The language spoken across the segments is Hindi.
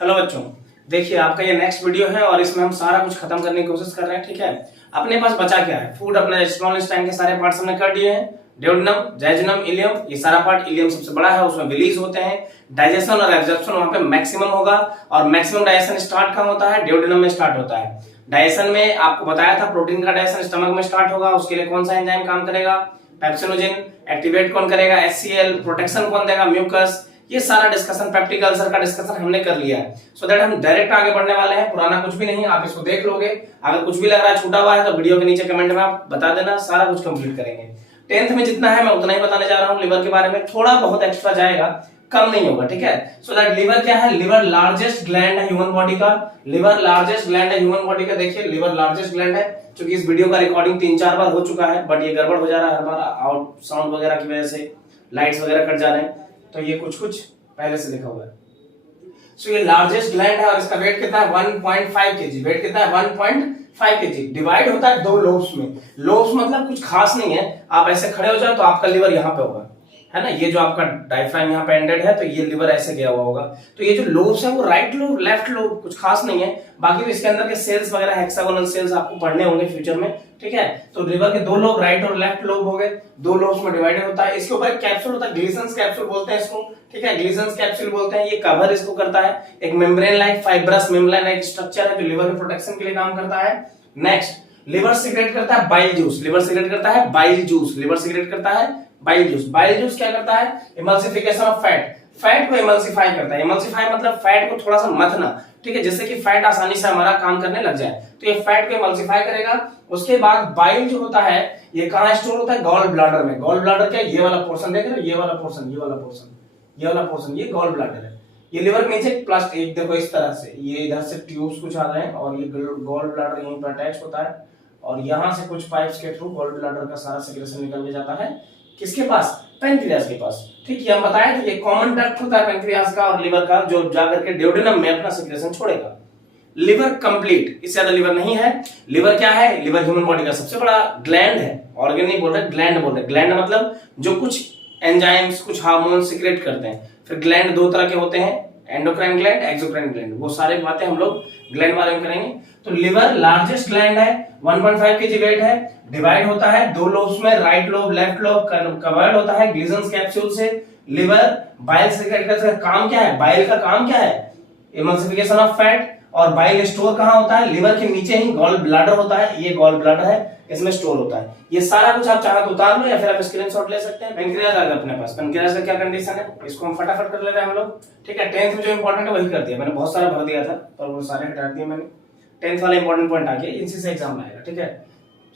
हेलो बच्चों, देखिए आपका ये नेक्स्ट वीडियो है और इसमें हम सारा कुछ खत्म करने की कोशिश कर रहे हैं। ठीक है, अपने पास बचा क्या है? फूड अपने स्मॉल इंटेस्टाइन के सारे पार्ट्स हमने कर दिए हैं। ड्यूडेनम, जैजुनम, इलियम, ये सारा पार्ट, इलियम सबसे बड़ा है, उसमें विलीज होते हैं। डाइजेशन और एब्जॉर्प्शन वहां पे मैक्सिमम होगा और मैक्सिमम डाइजेशन स्टार्ट कहां होता है? ड्यूडेनम में स्टार्ट होता है। डाइजेशन में आपको बताया था प्रोटीन का डाइजेशन स्टमक में स्टार्ट होगा, उसके लिए कौन सा एंजाइम काम करेगा? पेप्सिनोजेन। एक्टिवेट कौन करेगा? HCl। प्रोटेक्शन कौन देगा? म्यूकस। ये सारा डिस्कशन, पेप्टिक अल्सर का डिस्कशन हमने कर लिया है। सो दैट हम डायरेक्ट आगे बढ़ने वाले हैं, पुराना कुछ भी नहीं, आप इसको देख लोगे। अगर कुछ भी लग रहा है छूटा हुआ है तो वीडियो के नीचे कमेंट में आप बता देना, सारा कुछ कंप्लीट करेंगे। 10th में जितना है मैं उतना ही बताने जा रहा हूँ। लिवर के बारे में थोड़ा बहुत एक्स्ट्रा जाएगा, कम नहीं होगा। ठीक है, सो दैट लिवर क्या है? लिवर लार्जेस्ट ग्लैंड है ह्यूमन बॉडी का। लिवर लार्जेस्ट ग्लैंड है ह्यूमन बॉडी का। देखिए लिवर लार्जेस्ट ग्लैंड है, क्योंकि इस वीडियो का रिकॉर्डिंग 3-4 बार हो चुका है, बट ये गड़बड़ हो जा रहा है हर बार आउट साउंड वगैरह की वजह से, लाइट्स वगैरह कट जा रहे हैं, तो ये कुछ पहले से लिखा हुआ है। सो ये लार्जेस्ट ग्लैंड है और इसका वेट कितना है? 1.5 केजी। वेट कितना है? 1.5 केजी। डिवाइड होता है 2 लोब्स में। लोब्स मतलब कुछ खास नहीं है, आप ऐसे खड़े हो जाओ तो आपका लिवर यहाँ पे होगा, है ना। ये जो आपका डायफ्राम यहाँ पे एंडेड है, तो ये लिवर ऐसे गया हुआ होगा। तो ये जो लोब्स है वो राइट लोब, लेफ्ट लोब, कुछ खास नहीं है। बाकी इसके अंदर के सेल्स वगैरह, हेक्सागोनल सेल्स आपको पढ़ने होंगे फ्यूचर में। ठीक है, तो लिवर के 2 लोब, राइट और लेफ्ट लोब हो गए, 2 लोब्स में डिवाइडेड होता है। इसके ऊपर एक कैप्सूल होता है, ग्लिसन्स कैप्सूल बोलते हैं इसको। ठीक है, ग्लिसन्स कैप्सूल बोलते हैं। ये कवर इसको करता है, एक membrane like, fibrous membrane like structure है जो लिवर के प्रोटेक्शन के लिए काम करता है। नेक्स्ट, लिवर सीक्रेट करता है बाइल जूस। लिवर सीक्रेट करता है बाइल जूस। लिवर सीक्रेट करता है बाइल जूस। बाइल जूस क्या करता है? Emulsification of fat. फैट को इमल्सिफाई करता है। इमल्सिफाई मतलब फैट को थोड़ा सा मथना, ठीक है, जिससे कि फैट आसानी से हमारा काम करने लग जाए। तो ये फैट को इमल्सिफाई करेगा। उसके बाद बाइल जो होता है ये कहां स्टोर होता है? गॉल ब्लैडर में। गॉल ब्लैडर क्या? ये वाला पोर्शन देख रहे हो? ये वाला पोर्शन, ये वाला पोर्शन, ये वाला पोर्शन, ये गॉल ब्लैडर है। ये लिवर के नीचे प्लास्टिक, देखो इस तरह से, ये इधर से ट्यूब्स कुछ आ रहे हैं और ये गॉल ब्लैडर यहीं पर अटैच होता है और यहां से कुछ पाइप्स के थ्रू गॉल ब्लैडर का सारा सिक्रेशन निकल के जाता है किसके पास? पेनक्रियास के पास। ठीक, ये हम बताया था, ये कॉमन डक्ट होता है पेनक्रियास का और लिवर का, जो जाकर के ड्यूडेनम में अपना सिक्रेशन छोड़ेगा। लिवर कंप्लीट, इससे ज्यादा लिवर नहीं है। लिवर क्या है? लिवर ह्यूमन बॉडी का सबसे बड़ा ग्लैंड है। ऑर्गन नहीं बोल रहे, ग्लैंड बोल रहे। ग्लैंड मतलब जो कुछ एंजाइम्स, कुछ हार्मोन सिक्रेट करते हैं। फिर ग्लैंड 2 तरह के होते हैं, एंडोक्राइन ग्लैंड, एक्सोक्राइन ग्लैंड। वो सारी बातें हम लोग ग्लैंड बारे में करेंगे। तो लिवर लार्जेस्ट ग्लैंड है, 1.5 केजी वेट है, डिवाइड होता है 2 लोब्स में, right lobe, left lobe, covered होता है ग्लिसन्स कैप्सूल से। लिवर बाइल सीक्रेट करता है। काम क्या है? बाइल का काम क्या है? Emulsification of fat. और बाइल स्टोर कहां होता है? लिवर के नीचे ही गॉल ब्लैडर होता है, ये गॉल ब्लैडर है, इसमें स्टोर होता है। ये सारा कुछ आप चाहे तो उतार लो या फिर आप स्क्रीनशॉट ले सकते हैं। पेनक्रियास आ गया अपने पास। पेनक्रियास का क्या कंडीशन है, इसको हम फटाफट कर ले रहे हैं हम लोग। ठीक है, 10th में जो इंपॉर्टेंट है वही कर दिया मैंने, बहुत सारा भर दिया था पर वो सारे हटा दिए मैंने। 10th वाला इंपॉर्टेंट पॉइंट आ गया, इसी से एग्जाम आएगा। ठीक है,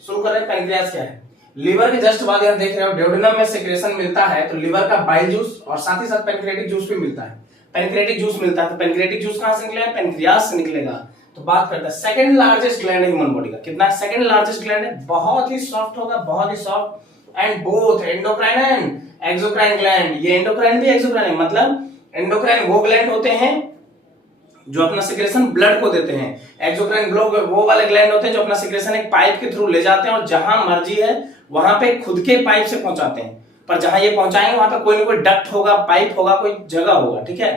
शुरू करें। पेनक्रियास क्या है? लिवर के जस्ट बाद यहाँ देख रहे हो ड्यूडेनम में सिक्रेशन मिलता है, तो लिवर का बाइल जूस और साथ ही साथ पेनक्रियाटिक जूस भी मिलता है। पेनक्रियाटिक जूस मिलता है, तो पेनक्रियाटिक जूस कहां से निकलेगा? पेनक्रियास से निकलेगा। तो बात करते हैं सेकंड लार्जेस्ट ग्लैंड है ह्यूमन बॉडी का। कितना? सेकंड लार्जेस्ट ग्लैंड है, बहुत ही सॉफ्ट होगा, बहुत ही soft. And both endocrine and exocrine gland. ये एंडोक्राइन भी एक्सोक्राइन, मतलब एंडोक्राइन वो ग्लैंड होते हैं जो अपना सिक्रेशन ब्लड को देते हैं। एक्सोक्राइन वो वाले ग्लैंड होते हैं जो अपना सिक्रेशन एक पाइप के थ्रू ले जाते हैं और जहां मर्जी है वहां पे खुद के पाइप से पहुंचाते हैं। पर जहां ये पहुंचाएंगे वहां पे कोई ना कोई डक्ट होगा, पाइप होगा, कोई जगह होगा। ठीक है,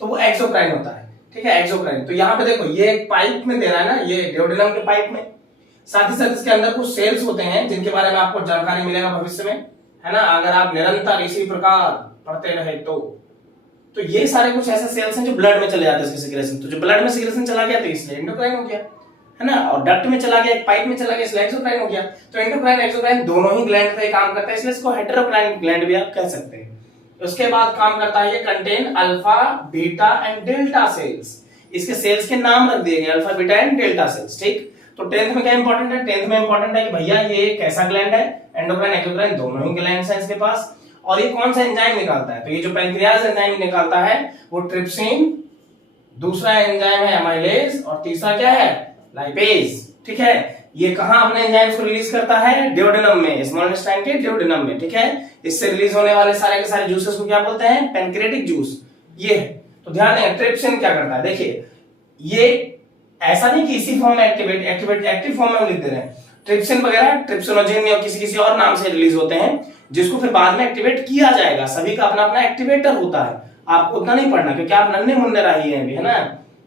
तो वो एक्सोक्राइन होता है। ठीक है, एक्सोक्राइन। तो यहाँ पे देखो ये एक पाइप में दे रहा है ना, ये ड्यूडेनम के पाइप में। साथ ही साथ इसके अंदर कुछ सेल्स होते हैं जिनके बारे में आपको जानकारी मिलेगा भविष्य में, है ना, अगर आप निरंतर इसी प्रकार पढ़ते रहे तो ये सारे कुछ ऐसे सेल्स हैं जो ब्लड में चले जाते हैं इसके सिक्रेशन। तो जो ब्लड में सिक्रेशन चला गया तो इसलिए एंडोक्राइन हो गया, है ना, और डक्ट में चला गया, एक पाइप में चला गया, इसलिए एक्सोक्राइन हो गया। तो एंडोक्राइन एक्सोक्राइन दोनों ही ग्लैंड पे काम करता है, इसलिए इसको हेटेरोक्राइन ग्लैंड भी आप कह सकते हैं। उसके बाद काम करता है ये contain alpha, beta and delta sales. इसके सेल्स के नाम रख दिए गए, alpha, beta and delta sales. ठीक, तो 10th में क्या इंपॉर्टेंट है? 10th में इंपॉर्टेंट है कि भैया ये कैसा ग्लैंड है? एंडोक्राइन एक्सोक्राइन दोनों ही ग्लैंड्स हैं इसके पास। और ये कौन सा एंजाइम निकालता है? तो ये जो पेनक्रियास एंजाइम निकालता है वो ट्रिप्सिन, दूसरा एंजाइम है अमाइलेज और तीसरा क्या है? लाइपेज। ठीक है, ये कहां अपने एंजाइम्स को रिलीज करता है? ड्यूडेनम में, स्मॉल इंटेस्टाइन के ड्यूडेनम में। ठीक है, इससे रिलीज होने वाले सारे के सारे जूसेस को क्या बोलते हैं? Pancreatic juice. ये है, तो ध्यान दें ट्रिप्सिन क्या करता है। देखिए ये ऐसा नहीं कि इसी फॉर्म में एक्टिव फॉर्म में हम लिख दे रहे हैं। ट्रिप्सिन वगैरह ट्रिप्सिनोजेन या किसी और नाम से रिलीज होते हैं जिसको फिर बाद में एक्टिवेट किया जाएगा। सभी का अपना अपना एक्टिवेटर होता है, आपको उतना नहीं पढ़ना क्योंकि आप नन्हे मुन्ने राही हैं अभी, है ना।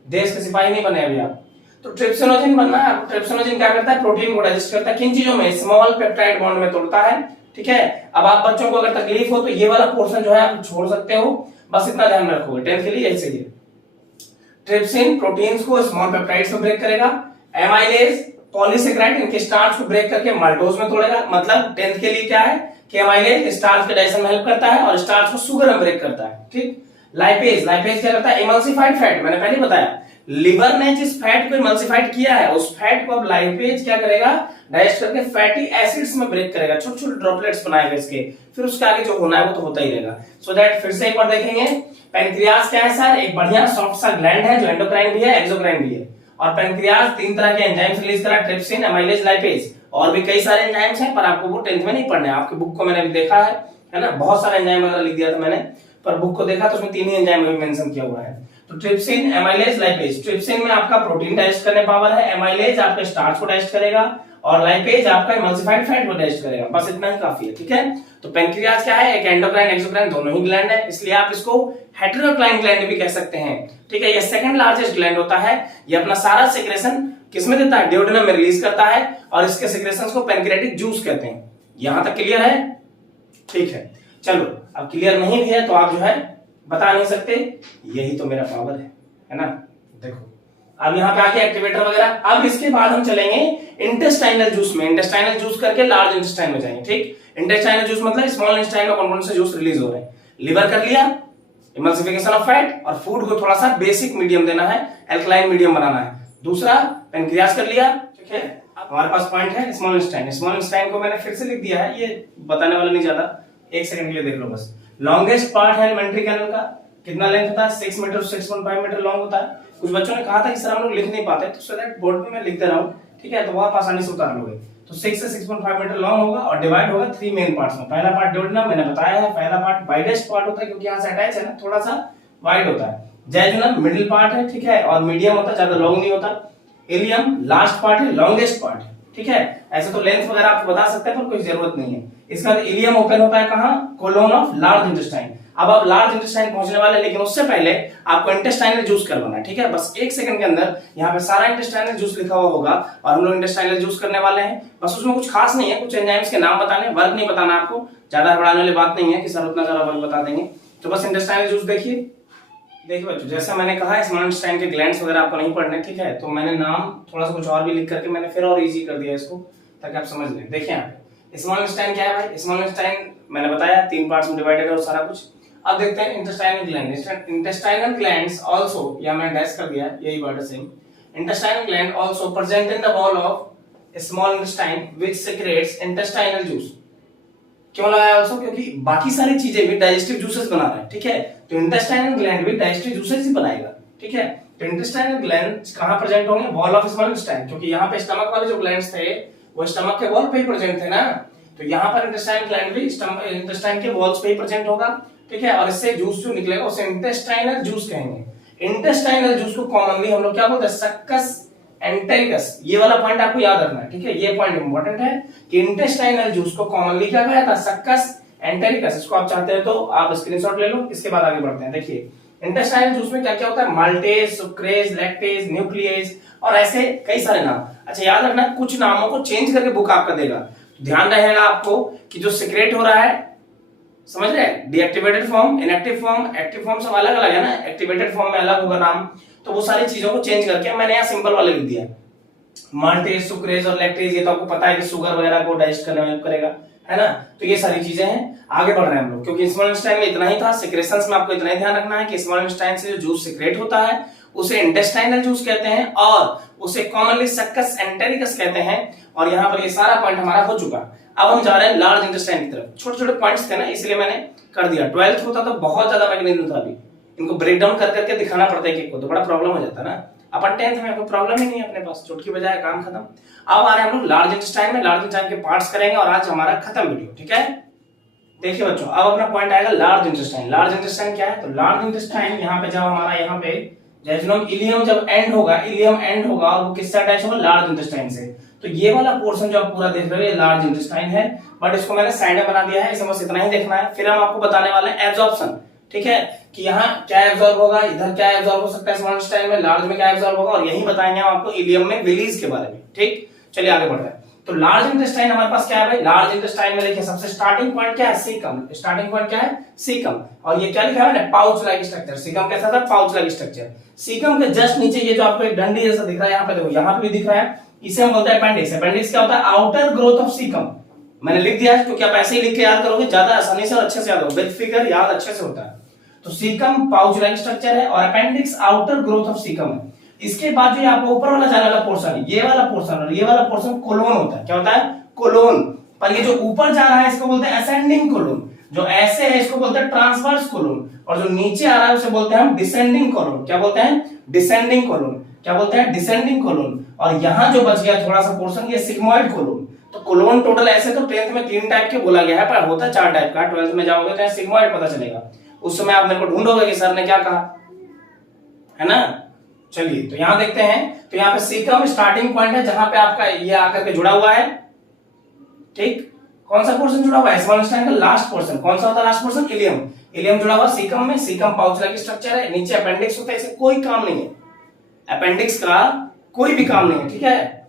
देश के सिपाही नहीं बने अभी आप। तो ट्रिप्सिनोजिन बनना है। ट्रिप्सिनोजिन क्या करता है, प्रोटीन को डाइजेस्ट करता है, किन चीजों में, स्मॉल पेप्टाइड बॉन्ड में तोड़ता है, ठीक है। अब आप बच्चों को अगर तकलीफ हो तो ये वाला पोर्शन जो है आप छोड़ सकते हो, बस इतना ध्यान रखोगे 10th के लिए यही सही है। ट्रिप्सिन प्रोटीन्स को स्मॉल पेप्टाइड्स में ब्रेक करेगा, एमाइलेज पॉलीसेकेराइड इनके स्टार्च को ब्रेक करके माल्टोज में तोड़ेगा। मतलब 10th के लिए क्या है कि एमाइलेज स्टार्च के डाइजेशन में हेल्प करता है और स्टार्च को शुगर में ब्रेक करता है, ठीक। लाइपेज, लाइपेज क्या करता है, इमल्सिफाइड फैट, मैंने पहले बताया लिवर ने जिस फैट को इमल्सिफाइड किया है उस फैट को अब लाइपेज क्या करेगा, डाइजेस्ट करके फैटी एसिड्स में ब्रेक करेगा, छोटे छोटे ड्रॉपलेट्स बनाएगा इसके, फिर उसके आगे जो होना है वो तो होता ही रहेगा। सो दैट फिर से एक बार देखेंगे, पैनक्रियाज क्या है सर, एक बढ़िया सॉफ्ट सा ग्लैंड है जो एंडोक्राइन भी है एक्सोक्राइन भी है। और पैनक्रियाज 3 तरह के एंजाइम्स रिलीज करा, ट्रिप्सिन, एमाइलेज, लाइपेज, और भी कई सारे एंजाइम्स हैं पर आपको वो 10th में नहीं पढ़ने, आपकी बुक को मैंने अभी देखा है ना, बहुत सारे एंजाइम वगैरह लिख दिया था मैंने, पर बुक को देखा तो उसमें 3 ही एंजाइम भी मेंशन किया हुआ है। तो ट्रिप्सिन, एमाइलेज, लाइपेज, ट्रिप्सिन में आपका प्रोटीन डाइजेस्ट करने पावर है, एमाइलेज आपके स्टार्च को डाइजेस्ट करेगा और लाइपेज आपका इमल्सिफाइड फैट को डाइजेस्ट करेगा, बस इतना ही काफी है, ठीक है। तो पैनक्रियाज क्या है, एक एंडोक्राइन एक्सोक्राइन दोनों ही ग्लैंड है, इसलिए आप इसको हेटेरोक्राइन ग्लैंड भी कह सकते हैं, ठीक है। ये सेकंड लार्जेस्ट ग्लैंड होता है, ये अपना सारा सेक्रेशन किसमें देता है, ड्यूडेनम में रिलीज करता है और इसके सेक्रेशंस को पैनक्रियाटिक जूस कहते हैं। यहां तक क्लियर है, ठीक है। चलो अब क्लियर नहीं भी है तो आप जो है बता नहीं सकते, यही तो मेरा पावर है ना। देखो अब यहाँ पे आके एक्टिवेटर वगैरह, अब इसके बाद हम चलेंगे इंटेस्टाइनल जूस में, इंटेस्टाइनल जूस करके लार्ज इंटेस्टाइन में जाएंगे, ठीक। इंटेस्टाइनल जूस मतलब स्मॉल इंटेस्टाइन में कौन कौन से जूस रिलीज हो रहे हैं, लिवर कर लिया, इमल्सिफिकेशन ऑफ फैट, और फूड को थोड़ा सा बेसिक मीडियम देना है, एल्कलाइन मीडियम बनाना है। दूसरा पैनक्रियाज कर लिया, ठीक है। हमारे पास पॉइंट है स्मॉल इंटेस्टाइन, स्मॉल इंटेस्टाइन को मैंने फिर से लिख दिया है, ये बताने वाला नहीं ज्यादा, 1 सेकंड के लिए देख लो बस। लॉन्गेस्ट पार्ट है एलिमेंट्री कैनल का, कितना लेंथ होता है, 6 मीटर 6.5 मीटर लॉन्ग होता है। कुछ बच्चों ने कहा था कि सर हम लोग लिख नहीं पाते, तो सो दैट बोर्ड पे मैं लिख दे रहा हूँ, ठीक है, तो वो आप आसानी से उतार लोगे। तो 6 से 6.5 मीटर लॉन्ग होगा और डिवाइड होगा 3 मेन पार्ट्स में। पहला पार्ट ड्यूडेनम मैंने बताया है, पहला पार्ट वाइडेस्ट पार्ट होता है क्योंकि यहाँ से अटैच है ना, थोड़ा सा वाइड होता है। जैजुनम मिडिल पार्ट है, ठीक है, और मीडियम होता है, ज्यादा लॉन्ग नहीं होता। इलियम लास्ट पार्ट है, लॉन्गेस्ट पार्ट है, ठीक है। ऐसे तो लेंथ वगैरह आप बता सकते हैं पर कोई जरूरत नहीं है। इसका इलियम ओपन होता है कहां, कोलोन ऑफ लार्ज इंटेस्टाइन। अब आप लार्ज इंटेस्टाइन पहुंचने वाले, लेकिन उससे पहले आपको इंटेस्टाइनल जूस करवाना है, ठीक है। बस 1 सेकंड के अंदर यहाँ पे सारा इंटेस्टाइनल जूस लिखा हुआ होगा और हम लोग इंटेस्टाइनल जूस करने वाले हैं। बस उसमें कुछ खास नहीं है, कुछ एंजाइम्स के नाम बताने, वर्क नहीं बताना आपको, ज्यादा हड़बड़ाने वाली बात नहीं है कि सर उतना ज्यादा वर्क बता देंगे। तो बस इंटेस्टाइनल जूस देखिए बच्चों, जैसा मैंने कहा स्मॉल इंटेस्टाइन के ग्लैंड्स वगैरह आपको नहीं पढ़ने, ठीक है। तो मैंने नाम थोड़ा सा कुछ और भी लिख करके मैंने फिर और इजी कर दिया इसको ताकि आप समझ लें। देखिए यहाँ पे स्मॉल इंटेस्टाइन क्या है भाई, स्मॉल इंटेस्टाइन मैंने बताया 3 पार्ट्स में डिवाइडेड है और सारा कुछ। अब देखते हैं intestinal gland. Intestinal glands also, या मैंने डैश कर दिया, यही वर्ड है same. Intestinal gland also present in the wall of small intestine which secrets intestinal juice. क्यों लगाया आल्सो, क्योंकि बाकी सारी चीजें भी डाइजेस्टिव जूसेस बना रहे हैं, ठीक है। तो इंटेस्टाइनल ग्लैंड भी डाइजेस्टिव जूसेस ही बनाएगा, ठीक है। तो इंटेस्टाइनल ग्लैंड कहां प्रेजेंट होंगे, वॉल ऑफ स्मॉल इंटेस्टाइन, क्योंकि यहाँ पे स्टमक वाले जो ग्लैंड्स थे वो स्टमक के वॉल पे ही प्रेजेंट थे ना। तो यहाँ पर इंटेस्टाइनल ग्लैंड भी इंटेस्टाइन के वॉल्स पे ही प्रेजेंट होगा, ठीक है। और इससे जूस जो निकलेगा उसे इंटेस्टाइनल जूस कहेंगे। इंटेस्टाइनल जूस को कॉमनली हम लोग क्या बोलते हैं, सक्कस एंटेरिकस। ये वाला पॉइंट आपको याद रखना है, ठीक है। ये पॉइंट इंपॉर्टेंट है कि इंटेस्टाइनल जूस को कॉमनली क्या कहा जाता है, सक्कस एंटेरिकस। इसको आप चाहते हैं तो आप स्क्रीनशॉट ले लो, इसके बाद आगे बढ़ते हैं। देखिए इंटेस्टाइनल जूस में क्या क्या होता है, माल्टेज, सुक्रेज, लैक्टेज, न्यूक्लियेज और ऐसे कई सारे नाम। अच्छा याद रखना, कुछ नामों को चेंज करके बुक आपका देगा, ध्यान रहेगा आपको कि जो सीक्रेट हो रहा है, समझ रहे हैं, deactivated form, inactive form, active form सब अलग अलग है ना। एक्टिवेटेड फॉर्म में अलग होगा नाम, तो वो सारी चीजों को चेंज करके मैंने यहाँ सिंपल वाले लिख दिया। माल्टेज, सुक्रेज और लैक्टेज, ये तो आपको पता है कि शुगर वगैरह को डाइजेस्ट करने में हेल्प करेगा, है ना। तो ये सारी चीजें हैं। आगे बढ़ रहे हैं हम लोग, क्योंकि स्मॉल इंटेस्टाइन में इतना ही था। सेक्रेशंस में आपको इतना ही ध्यान रखना है कि स्मॉल इंटेस्टाइन से जो जूस सीक्रेट होता है उसे इंटेस्टाइनल जूस कहते हैं और उसे कॉमनली सक्कस एंटेरिकस कहते हैं। और यहाँ पर ये सारा पॉइंट हमारा हो चुका। अब हम जा रहे हैं लार्ज इंटेस्टाइन की तरफ। छोटे छोटे पॉइंट्स थे ना, इसलिए मैंने कर दिया। 12th होता तो बहुत ज्यादा मैकेनिज्म था, अभी इनको ब्रेक डाउन कर करके दिखाना पड़ता है कि तो बड़ा प्रॉब्लम हो जाता ना। अपन 10th में कोई प्रॉब्लम ही नहीं है अपने पास, चुटकी बजाए काम खत्म। अब आ रहे हैं हम लोग लार्ज इंटेस्टाइन में, लार्ज इंटेस्टाइन के पार्ट्स करेंगे और आज हमारा खत्म वीडियो, ठीक है। देखिए बच्चों, अब अपना पॉइंट आएगा लार्ज इंटेस्टाइन। लार्ज इंटेस्टाइन क्या है, तो लार्ज इंटेस्टाइन यहाँ पे जब हमारा यहाँ पे जैजुनम इलियम जब एंड होगा, इलियम एंड होगा और वो किससे अटैच होगा, लार्ज इंटेस्टाइन से। तो ये वाला पोर्शन जो आप पूरा देख रहे हो ये लार्ज इंटेस्टाइन है, बट इसको मैंने साइड में बना दिया है, इसे बस इतना ही देखना है। फिर हम आपको बताने वाले हैं एब्जॉर्प्शन, ठीक है, कि यहाँ क्या एब्जॉर्ब होगा, इधर क्या एब्जॉर्ब हो सकता है स्मॉल इंटेस्टाइन में, लार्ज में क्या एब्जॉर्ब होगा, और यही बताएंगे हम आपको इलियम में विलीज के बारे में। ठीक, चलिए आगे बढ़ते हैं। तो लार्ज इंटेस्टाइन हमारे पास क्या है भाई, लार्ज इंटेस्टाइन में देखिए सबसे स्टार्टिंग पॉइंट क्या है, सीकम। स्टार्टिंग पॉइंट क्या है, सीकम। और ये क्या लिखा है मैंने, पाउच लाइक स्ट्रक्चर। सीकम कैसा था, पाउच लाइक स्ट्रक्चर। सीकम के जस्ट नीचे ये जो आपको एक डंडी जैसा दिख रहा है, यहाँ पे देखो, यहाँ पे भी दिख रहा है, इसे हम बोलते हैं अपेंडिक्स। अपेंडिक्स क्या होता है, आउटर ग्रोथ ऑफ सीकम। मैंने लिख दिया है क्योंकि आप ऐसे ही लिख के याद करोगे, ज्यादा आसानी से और अच्छे से याद होगा, विद फिगर याद अच्छे से होता है। तो सीकम पाउच लाइक स्ट्रक्चर है और appendix outer growth of caecum है। इसके बाद जो आपको ऊपर वाला जाने वाला पोर्शन है, ये वाला पोर्शन और ये वाला पोर्शन कोलोन होता है। क्या होता है, कोलोन। पर ये जो ऊपर जा रहा है इसको बोलते हैं असेंडिंग कोलोन, जो ऐसे है इसको बोलते हैं ट्रांसवर्स कोलोन, और जो नीचे आ रहा है उसे बोलते हैं हम डिसेंडिंग कोलोन। क्या बोलते हैं, डिसेंडिंग कोलोन। क्या बोलते हैं, डिसेंडिंग कोलोन। और यहां जो बच गया थोड़ा सा पोर्शन, ये सिग्मोइड कोलोन। तो कोलोन टोटल ऐसे तो 10th में 3 टाइप के बोला गया है, पर होता है 4 टाइप का। 12th में जाओगे तो सिग्मोइड पता चलेगा, उस समय आप मेरे को ढूंढोगे कि सर ने क्या कहा, है ना। चलिए तो यहां देखते हैं, तो यहाँ पे सीकम स्टार्टिंग पॉइंट है जहां पे आपका ये आकर के जुड़ा हुआ है। ठीक, कौन सा पोर्शन जुड़ा हुआ है, स्मॉल इंटेस्टाइन का लास्ट पोर्शन। कौन सा होता है लास्ट पोर्शन, इलियम। इलियम जुड़ा हुआ सीकम में। सीकम पाउच लाइक स्ट्रक्चर है, नीचे अपेंडिक्स होता है, इसे कोई काम नहीं है, अपेंडिक्स का कोई भी काम नहीं है। ठीक है,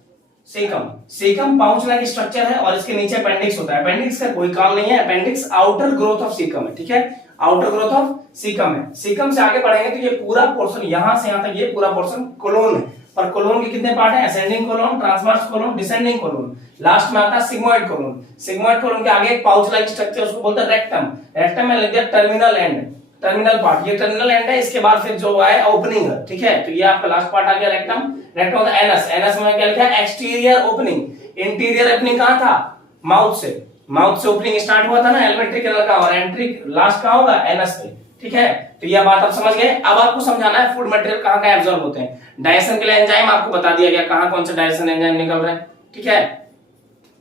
caecum, caecum pouch like structure है और इसके नीचे अपेंडिक्स होता है, अपेंडिक्स का कोई काम नहीं है। Appendix outer growth of caecum है। ठीक है, आउटर ग्रोथ ऑफ सीकम है। सीकम से आगे बढ़ेंगे तो ये पूरा पोर्शन, यहां से यहां तक ये पूरा पोर्शन कोलोन है। पर कोलोन के कितने पार्ट हैं, ascending colon, transverse colon, descending colon. Last में आता है सिग्मोइड कोलोन। सिग्मोइड कोलोन के आगे एक पाउच लाइक स्ट्रक्चर, उसको बोलते हैं रेक्टम। रेक्टम में लग गया टर्मिनल एंड, टर्मिनल पार्ट, ये टर्मिनल एंड है। इसके बाद फिर जो है ओपनिंग है। ठीक है, तो ये आपका लास्ट पार्ट आ गया रेक्टम। रेक्टम होता है एनस। एनस में क्या लिखा है, एक्सटीरियर ओपनिंग। इंटीरियर ओपनिंग कहां था, माउथ से। माउथ से ओपनिंग स्टार्ट हुआ था ना एलिमेंट्री कैनाल का, और एंट्री लास्ट कहां होगा, एनस पे। ठीक है, तो यह बात आप समझ गए। अब आपको समझाना है फूड मटेरियल कहां कहां एब्जॉर्ब होते हैं। डाइजेशन के लिए एंजाइम आपको बता दिया गया, कहां कौन सा डाइजेशन एंजाइम निकल रहा है। ठीक है,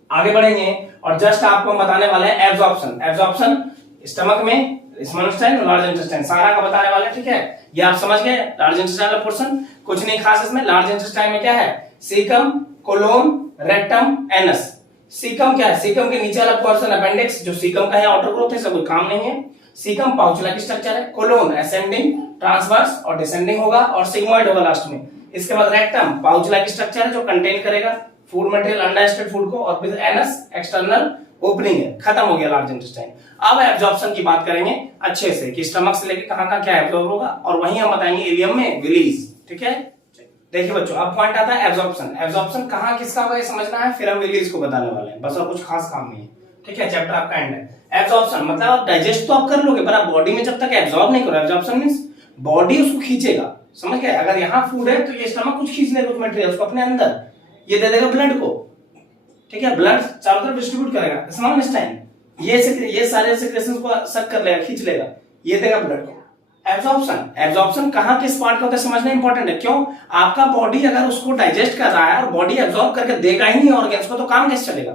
आगे बढ़ेंगे और जस्ट आपको बताने वाले हैं एब्जॉर्प्शन। एब्जॉर्प्शन स्टमक में, स्मॉल इंटेस्टाइन और लार्ज इंटेस्टाइन सारा का बताने वाले हैं। ठीक है, ये आप समझ गए। लार्ज इंटेस्टाइन का पोर्शन कुछ नहीं खास इसमें। लार्ज इंटेस्टाइन में क्या है, caecum, colon, rectum, anus. Caecum क्या है, सीकम के नीचे वाला पोर्शन अपेंडिक्स, जो सीकम का है आउटर ग्रोथ है, इसका कोई काम नहीं है। सीकम पाउच लाइक स्ट्रक्चर है। कोलोन असेंडिंग, ट्रांसवर्स और डिसेंडिंग होगा, और सिग्मोइड होगा लास्ट में। इसके बाद रेक्टम पाउच लाइक स्ट्रक्चर है जो कंटेन करेगा फूड मटेरियल, अनडाइजेस्टेड फूड को, और फिर एनस एक्सटर्नल ओपनिंग है। खत्म हो गया लार्ज इंटेस्टाइन। अब एब्जॉर्प्शन की बात करेंगे अच्छे से कि स्टमक से लेके कहां का क्या एब्जॉर्ब होगा, और वहीं हम बताएंगे इलियम में विलीज। ठीक है, देखिए बच्चों अब पॉइंट आता है एब्जॉर्प्शन। एब्जॉर्प्शन कहां किसका होगा ये समझना है, फिर हम विलीज को बताने वाले हैं, बस और कुछ खास काम नहीं है। ठीक है, चैप्टर आपका एंड है। एब्जॉर्प्शन मतलब आप डाइजेस्ट तो आप कर लोगे, पर आप बॉडी में जब तक एब्जॉर्ब नहीं करो, एब्जॉर्प्शन मींस बॉडी उसको खींचेगा, समझ गए। अगर यहाँ फूड है तो ये स्टमक कुछ खींच लेगा, कुछ मटेरियल उसको अपने अंदर ये दे देगा ब्लड को। ठीक है, ब्लड चारों तरफ डिस्ट्रीब्यूट करेगा स्मॉल इंटेस्टाइन, ये सारे सेक्रेशंस को सक कर लेगा, खींच लेगा, ये देगा ब्लड को। एब्जॉर्प्शन, एब्जॉर्प्शन कहां किस पार्ट का होता है समझना इंपॉर्टेंट है। क्यों, आपका बॉडी अगर उसको डाइजेस्ट कर रहा है और बॉडी एब्जॉर्ब करके देगा ही नहीं ऑर्गन्स को, तो काम कैसे चलेगा।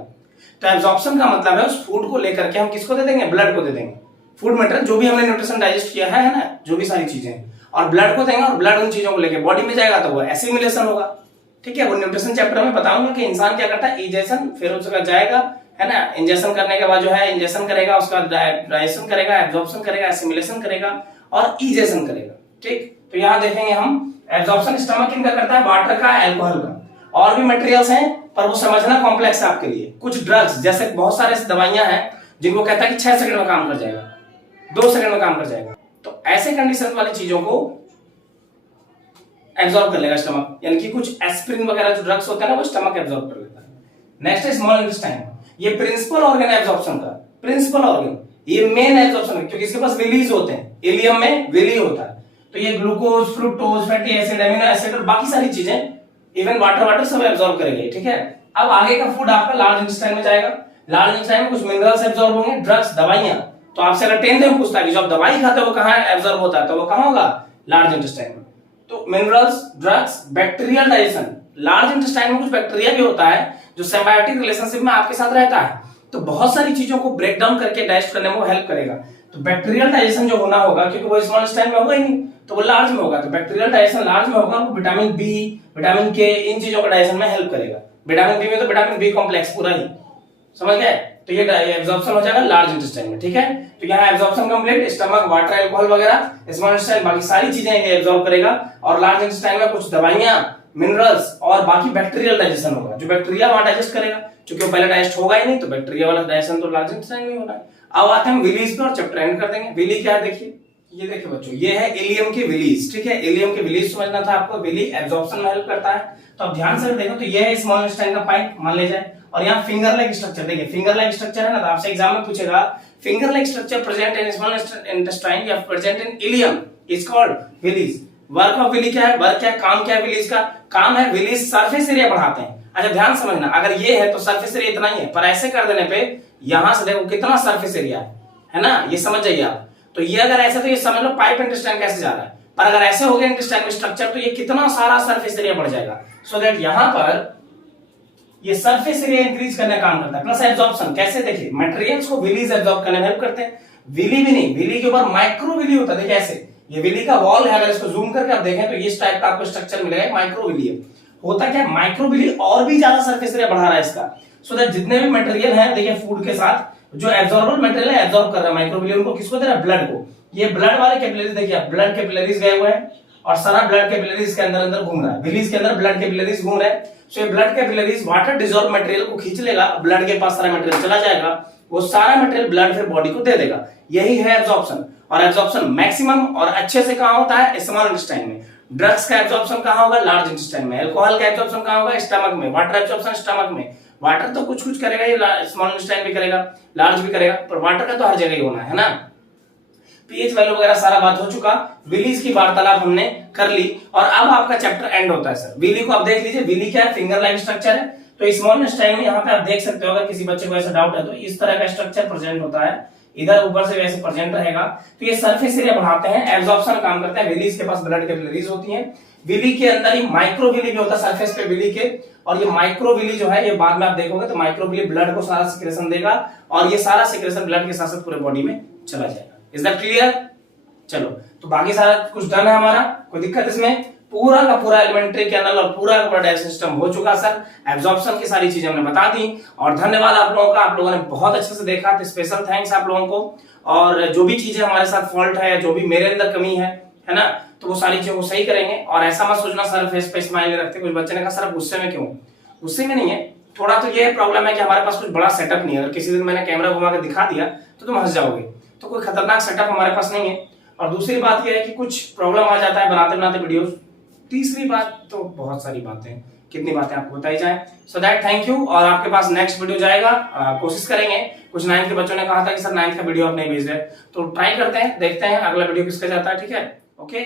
तो एब्जॉर्प्शन का मतलब है उस फूड को लेकर के हम किसको दे देंगे, ब्लड को दे देंगे। फूड मटेरियल जो भी हमने न्यूट्रिशन डाइजेस्ट किया है ना, जो भी सारी चीजें, और ब्लड को देंगे, और ब्लड उन चीजों को लेके बॉडी में जाएगा तो वो एसिमिलेशन होगा। ठीक है, वो न्यूट्रिशन चैप्टर में बताऊंगा कि इंसान क्या करता है, इजेशन, फिर उसका जाएगा, है ना, इंजेक्शन करने के बाद जो है इंजेक्शन करेगा, उसका डाइजेशन करेगा, एब्जॉर्प्शन करेगा, एसिमिलेशन करेगा और इजेशन करेगा। ठीक, तो यहां देखेंगे हम एब्जॉर्प्शन स्टमक इनका करता है, वाटर का, अल्कोहल का, और भी मटेरियल्स हैं, पर वो समझना कॉम्प्लेक्स है आपके लिए। कुछ ड्रग्स, जैसे बहुत सारे दवाइयां हैं जिनको कहता है कि 6 सेकंड में काम कर जाएगा, 2 सेकंड में काम कर जाएगा, तो ऐसे कंडीशन वाली चीजों को एब्जॉर्ब कर लेगा स्टमक। यानी कि कुछ एस्पिरिन वगैरह जो ड्रग्स होते हैं ना, वो स्टमक एब्जॉर्ब कर लेता है। नेक्स्ट है स्मॉल इंटेस्टाइन, ये प्रिंसिपल ऑर्गन एब्जॉर्प्शन का, प्रिंसिपल ऑर्गन, ये मेन एब्जॉर्प्शन है क्योंकि इसके पास विलीज होते हैं, इलियम में विली होता है। तो ये glucose, fructose, fatty acid, amino acid और बाकी सारी चीजें, इवन वाटर सब एब्जॉर्ब करेंगे। ठीक है, अब आगे का फूड आपका लार्ज इंटेस्टाइन में जाएगा। लार्ज इंटेस्टाइन में कुछ मिनरल्स एब्जॉर्ब होंगे, ड्रग्स, दवाइयां। तो आपसे अगर 10th में पूछता है कि जब दवाई खाते हो वो कहां एब्जॉर्ब होता है, तो वो कहां होगा, लार्ज इंटेस्टाइन में। तो minerals, drugs, bacterial digestion, large intestine में कुछ बैक्टीरिया भी होता है जो सिम्बायोटिक रिलेशनशिप में आपके साथ रहता है, तो बहुत सारी चीजों को ब्रेक डाउन करके डाइजेस्ट करने में वो हेल्प करेगा। तो बैक्टीरियल डाइजेशन जो होना होगा, क्योंकि वो स्मॉल इंटेस्टाइन में होगा ही नहीं, तो वो लार्ज में होगा। तो बैक्टीरियल डाइजेशन लार्ज में होगा, वो विटामिन बी, विटामिन के, इन चीजों का डाइजेशन में हेल्प करेगा। विटामिन बी में तो विटामिन बी कॉम्प्लेक्स पूरा ही, समझ गए। तो ये एब्जॉर्प्शन हो जाएगा लार्ज इंटेस्टाइन में, ठीक है। तो यहाँ absorption complete, stomach, water, alcohol वगैरह, स्मॉल इंटेस्टाइन बाकी सारी चीजें ये एब्जॉर्ब करेगा। और लार्ज इंटेस्टाइन में कुछ दवाइयां, मिनरल्स और बाकी बैक्टीरियल डाइजेशन होगा, जो बैक्टीरिया वहां डाइजेस्ट करेगा, क्योंकि वो पहले डाइजेस्ट होगा ही नहीं, तो बैक्टीरिया वाला डाइजेशन तो लार्ज इंटेस्टाइन में होना है। अब आते हैं विलीज पे और चैप्टर एंड कर देंगे। विली क्या है देखिए, ये देखिए बच्चों, ये है इलियम की विलीज, ठीक है। इलियम की विलीज समझना था आपको। विली एब्जॉर्प्शन में हेल्प करता है। तो अब ध्यान से देखो, तो ये है स्मॉल इंटेस्टाइन का पाइप मान लीजिए, और यहाँ फिंगर लाइक स्ट्रक्चर देखिए, फिंगर लाइक स्ट्रक्चर है ना, तो आपसे एग्जाम में पूछेगा finger like structure present in small intestine या present in ileum is called villi. Work of villi क्या है, वर्क क्या, काम क्या है विलीज का, काम है विलीज सरफेस एरिया बढ़ाते हैं। अच्छा ध्यान समझना, अगर ये है तो सरफेस एरिया इतना ही है, पर ऐसे कर देने पे यहां से देखो कितना सरफेस एरिया है ना, ये समझ जाइए आप। तो ये अगर ऐसे, तो ये समझ लो पाइप इंटेस्टाइन कैसे जा रहा है, पर अगर ऐसे हो गया इंटेस्टाइन में स्ट्रक्चर, तो ये कितना सारा सरफेस एरिया बढ़ जाएगा। सो दैट यहां पर ये सरफेस एरिया इंक्रीज करने का काम करता है। प्लस एब्जॉर्प्शन कैसे, देखिए मटेरियल्स को विलीज एब्जॉर्ब करने में हेल्प करते हैं। विली भी नहीं, विली के ऊपर माइक्रो विली होता है, देखिए ऐसे, ये विली का वॉल है, अगर इसको जूम करके आप देखें तो इस टाइप का आपको स्ट्रक्चर मिलेगा, माइक्रो विली है। होता क्या, माइक्रो विली और भी ज्यादा सरफेस एरिया बढ़ा रहा है इसका। सो दैट जितने भी मटेरियल है, देखिए फूड के साथ जो एब्जॉर्बल मटेरियल है एब्जॉर्ब कर रहा है माइक्रो विली, उनको किसको दे रहा है, ब्लड को। ये ब्लड वाले कैपिलरीज देखिए, ब्लड कैपिलरीज गए हुए हैं और सारा ब्लड कैपिलरीज के अंदर अंदर घूम रहा है, विलीज के अंदर ब्लड कैपिलरीज घूम रहे हैं। सो ये blood capillaries water dissolve material को खींच लेगा, ब्लड के पास सारा मटेरियल चला जाएगा, वो सारा मटेरियल ब्लड फिर बॉडी को दे देगा। यही है एब्जॉर्प्शन। और एब्जॉर्प्शन मैक्सिमम और अच्छे से कहां होता है, स्मॉल इंटेस्टाइन में। ड्रग्स का एब्जॉर्प्शन कहां होगा, लार्ज इंटेस्टाइन में। अल्कोहल का एब्जॉर्प्शन कहां होगा, स्टमक में। वाटर एब्जॉर्प्शन स्टमक में। वाटर तो कुछ कुछ करेगा, ये स्मॉल इंटेस्टाइन भी करेगा, लार्ज भी करेगा, पर वाटर का तो हर जगह ही होना है ना। पीएच वैल्यू वगैरह सारा बात हो चुका, विलीज की वार्तालाप हमने कर ली, और अब आपका चैप्टर एंड होता है सर। विली को आप देख लीजिए, विली क्या है, फिंगर लाइक स्ट्रक्चर है। तो स्मॉल इंटेस्टाइन में यहाँ पे आप देख सकते हो, अगर किसी बच्चे को ऐसा डाउट है तो इस तरह का स्ट्रक्चर प्रेजेंट होता है, इधर ऊपर से वैसे प्रेजेंट रहेगा। तो ये सरफेस एरिया बढ़ाते हैं, एब्जॉर्प्शन काम करते हैं। विलीज के पास ब्लड कैपिलरीज होती हैं, विली के अंदर ही माइक्रो विली भी होता है सरफेस पे विली के, और ये माइक्रो विली जो है, ये बाद में आप देखोगे तो माइक्रो विली ब्लड को सारा सिक्रेशन देगा, और ये सारा सिक्रेशन ब्लड के साथ साथ पूरे बॉडी में चला जाएगा। Is that clear? चलो, तो बाकी सारा कुछ डन है हमारा, कोई दिक्कत इसमें? पूरा का पूरा एलिमेंट्री कैनल और पूरा का पूरा डाइजेशन सिस्टम हो चुका सर। एब्जॉर्प्शन की सारी चीजें हमने बता दी, और धन्यवाद आप लोगों का, आप लोगों ने बहुत अच्छे से देखा, तो स्पेशल थैंक्स आप लोगों को। और जो भी चीजें हमारे साथ फॉल्ट है, जो भी मेरे अंदर कमी है ना, तो वो सारी चीजों को सही करेंगे। और ऐसा मत सोचना सर फेस पे स्माइल रखते, कुछ बच्चे ने कहा सर गुस्से में क्यों? गुस्से में नहीं है, थोड़ा तो ये प्रॉब्लम है कि हमारे पास कुछ बड़ा सेटअप नहीं है। अगर किसी दिन मैंने कैमरा घुमा के दिखा दिया तो तुम हंस जाओगे, तो कोई खतरनाक सेटअप हमारे पास नहीं है। और दूसरी बात यह है कि कुछ प्रॉब्लम आ जाता है बनाते बनाते वीडियोस। तीसरी बात तो बहुत सारी बातें, कितनी बातें आपको बताई जाए। So that thank you. और आपके पास नेक्स्ट वीडियो जाएगा, कोशिश करेंगे। कुछ 9th के बच्चों ने कहा था कि सर 9th का वीडियो आप नहीं भेज रहे, तो ट्राई करते हैं, देखते हैं अगला वीडियो किसका जाता है, ठीक है? ओके।